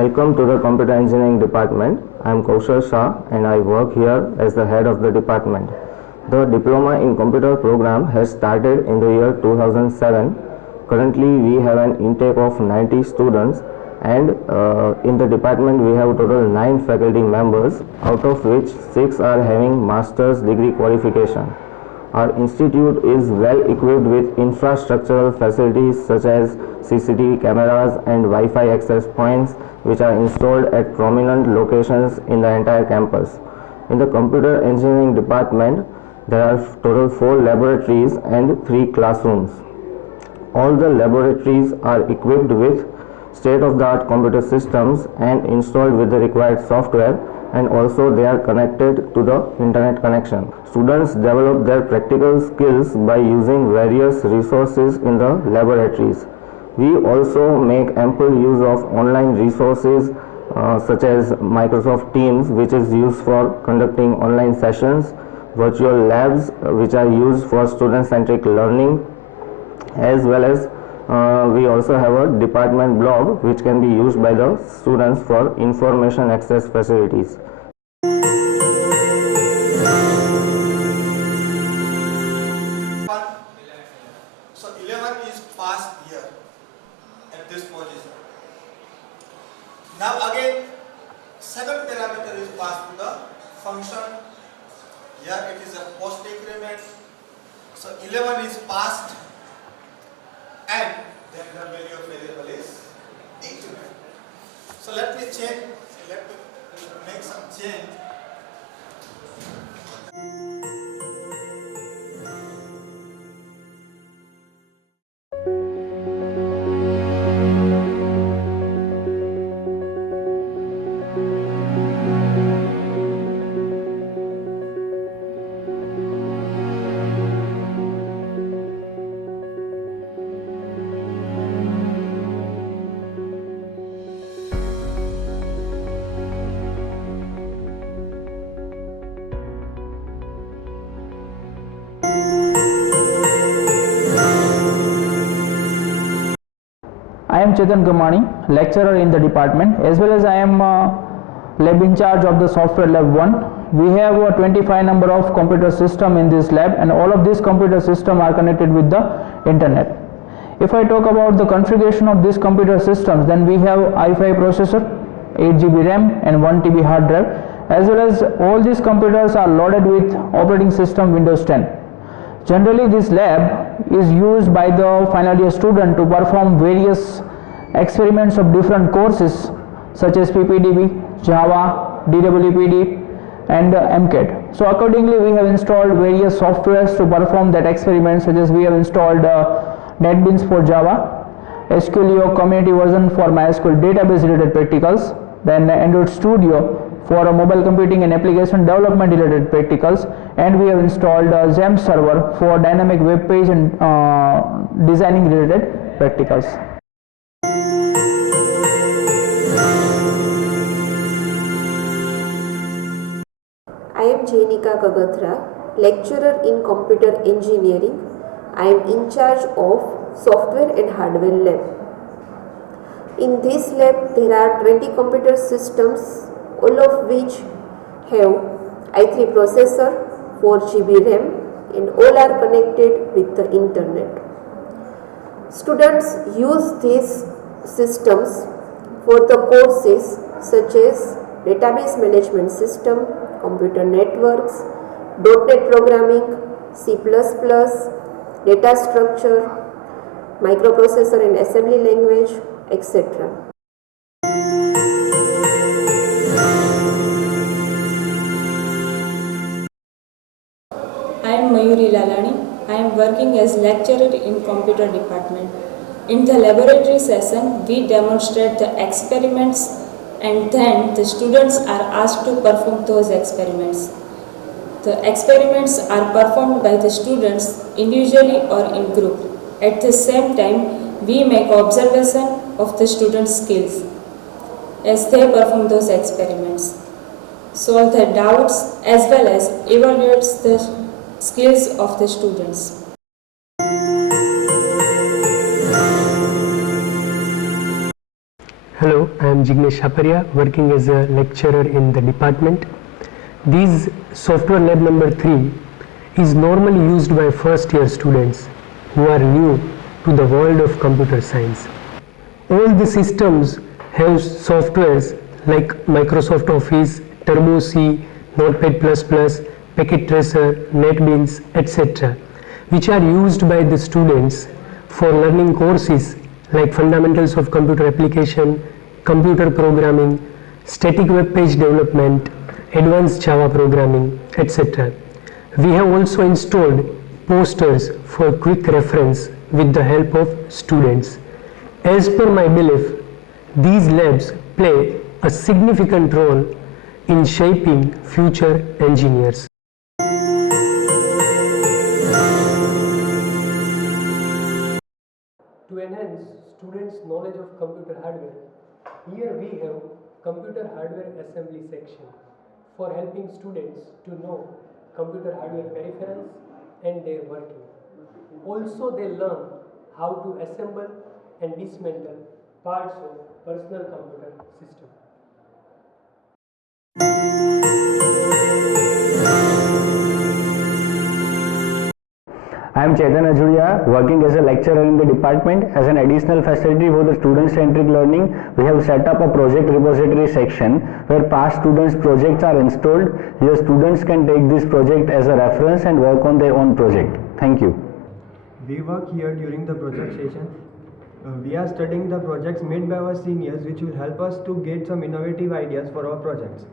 Welcome to the Computer Engineering Department. I am Kaushal Shah and I work here as the head of the department. The Diploma in Computer program has started in the year 2007. Currently we have an intake of 90 students and in the department we have total 9 faculty members, out of which 6 are having master's degree qualification. Our institute is well equipped with infrastructural facilities such as CCTV cameras and Wi-Fi access points which are installed at prominent locations in the entire campus. In the computer engineering department, there are total 4 laboratories and 3 classrooms. All the laboratories are equipped with state-of-the-art computer systems and installed with the required software, and also they are connected to the internet connection. Students develop their practical skills by using various resources in the laboratories. We also make ample use of online resources such as Microsoft Teams, which is used for conducting online sessions, virtual labs which are used for student-centric learning, as well as we also have a department blog which can be used by the students for information access facilities. So 11 is passed here at this position. Now again second parameter is passed to the function. Here it is a post decrement. So 11 is passed and then the value of variable is increment. So let me change, let me make some change. I am Chetan Kamani, lecturer in the department, as well as I am lab in charge of the software lab 1. We have a 25 number of computer system in this lab, and all of these computer system are connected with the internet. If I talk about the configuration of these computer systems, then we have i5 processor, 8 GB RAM and 1 TB hard drive, as well as all these computers are loaded with operating system Windows 10. Generally, this lab is used by the final year student to perform various experiments of different courses such as PPDB, Java, DWPD and MCAT. So accordingly, we have installed various softwares to perform that experiment, such as we have installed NetBeans for Java, SQLio community version for MySQL database related practicals, then Android Studio for mobile computing and application development related practicals, and we have installed XAMPP server for dynamic web page and designing related practicals. I am Jenika Kagatra, lecturer in computer engineering. I am in charge of software and hardware lab. In this lab there are 20 computer systems, all of which have i3 processor, 4 GB RAM, and all are connected with the internet. Students use these systems for the courses such as database management system, computer networks, .NET programming, C++, data structure, microprocessor and assembly language, etc. I am Mayuri Lalani. I am working as lecturer in computer department. In the laboratory session, we demonstrate the experiments and then the students are asked to perform those experiments. The experiments are performed by the students individually or in group. At the same time, we make observation of the students' skills as they perform those experiments, solve their doubts as well as evaluates the skills of the students. Hello, I am Jignesh Shaparia, working as a lecturer in the department. This software lab number 3 is normally used by first year students who are new to the world of computer science. All the systems have softwares like Microsoft Office, Turbo C, Notepad++, Packet Tracer, NetBeans, etc., which are used by the students for learning courses like fundamentals of computer application, computer programming, static web page development, advanced Java programming, etc. We have also installed posters for quick reference with the help of students. As per my belief, these labs play a significant role in shaping future engineers. To enhance students' knowledge of computer hardware, here we have computer hardware assembly section for helping students to know computer hardware peripherals and their working. Also, they learn how to assemble and dismantle parts of personal computer system. I am Chetan Ajuria, working as a lecturer in the department. As an additional facility for the student-centric learning, we have set up a project repository section where past students' projects are installed. Here students can take this project as a reference and work on their own project. Thank you. We work here during the project session. We are studying the projects made by our seniors, which will help us to get some innovative ideas for our projects.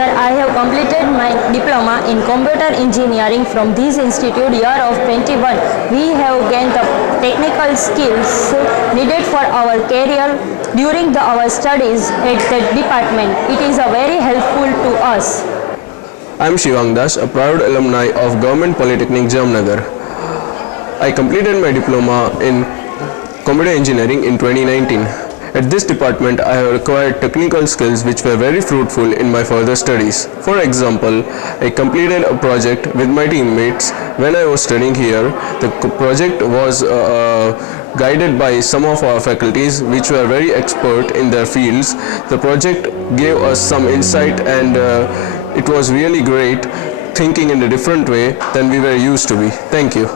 Sir, I have completed my diploma in computer engineering from this institute year of 21. We have gained the technical skills needed for our career during our studies at that department. It is very helpful to us. I am Shivang Das, a proud alumni of Government Polytechnic Jamnagar. I completed my diploma in computer engineering in 2019. At this department, I have acquired technical skills which were very fruitful in my further studies. For example, I completed a project with my teammates when I was studying here. The project was guided by some of our faculties which were very expert in their fields. The project gave us some insight and it was really great, thinking in a different way than we were used to be. Thank you.